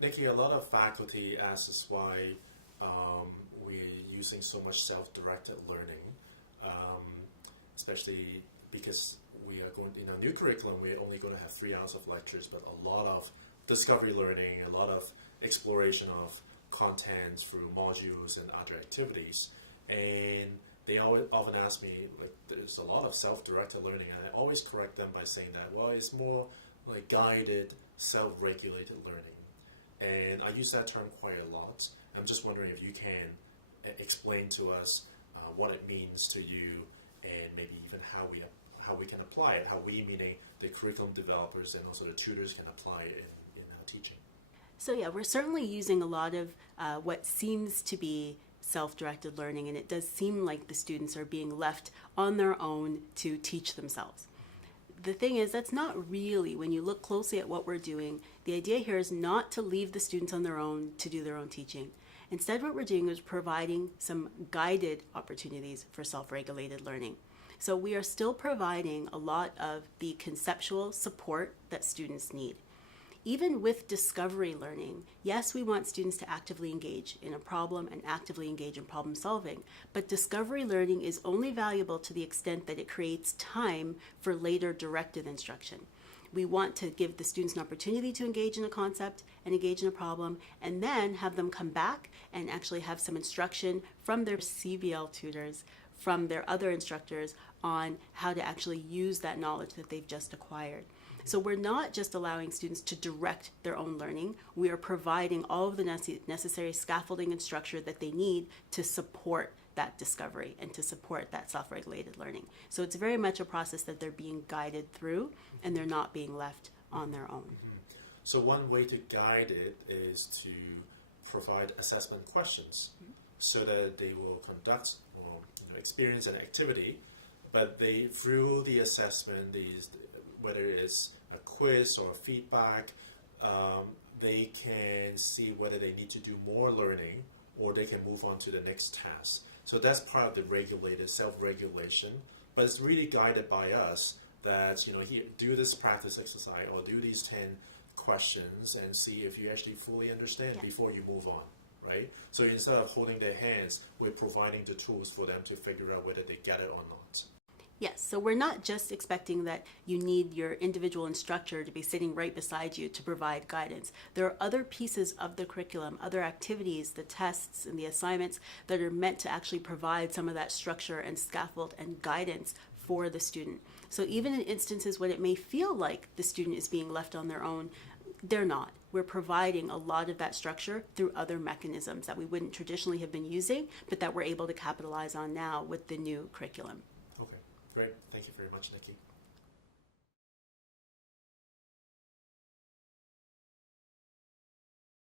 Nikki, a lot of faculty ask us why we're using so much self-directed learning, um, especially because we are going in our new curriculum. We're only going to have 3 hours of lectures, but a lot of discovery learning, a lot of exploration of content through modules and other activities. And they always often ask me, like, there's a lot of self-directed learning, and I always correct them by saying that, well, it's more like guided, self-regulated learning. And I use that term quite a lot. I'm just wondering if you can explain to us what it means to you, and maybe even how we can apply it, how we, meaning the curriculum developers and also the tutors, can apply it in teaching. So yeah, we're certainly using a lot of what seems to be self-directed learning, and it does seem like the students are being left on their own to teach themselves. The thing is, that's not really, when you look closely at what we're doing, the idea here is not to leave the students on their own to do their own teaching. Instead, what we're doing is providing some guided opportunities for self-regulated learning. So we are still providing a lot of the conceptual support that students need. Even with discovery learning, yes, we want students to actively engage in a problem and actively engage in problem solving, but discovery learning is only valuable to the extent that it creates time for later directed instruction. We want to give the students an opportunity to engage in a concept and engage in a problem, and then have them come back and actually have some instruction from their CBL tutors, from their other instructors, on how to actually use that knowledge that they've just acquired. So we're not just allowing students to direct their own learning, we are providing all of the necessary scaffolding and structure that they need to support that discovery and to support that self-regulated learning. So it's very much a process that they're being guided through, and they're not being left on their own. Mm-hmm. So one way to guide it is to provide assessment questions, mm-hmm, so that they will conduct or experience an activity, but they, through the assessment, whether it's a quiz or feedback, they can see whether they need to do more learning or they can move on to the next task. So that's part of the regulated self-regulation, but it's really guided by us that, here, do this practice exercise or do these 10 questions and see if you actually fully understand before you move on, right? So instead of holding their hands, we're providing the tools for them to figure out whether they get it or not. Yes, so we're not just expecting that you need your individual instructor to be sitting right beside you to provide guidance. There are other pieces of the curriculum, other activities, the tests and the assignments that are meant to actually provide some of that structure and scaffold and guidance for the student. So even in instances when it may feel like the student is being left on their own, they're not. We're providing a lot of that structure through other mechanisms that we wouldn't traditionally have been using, but that we're able to capitalize on now with the new curriculum. Okay, great. Thank you very much, Nikki.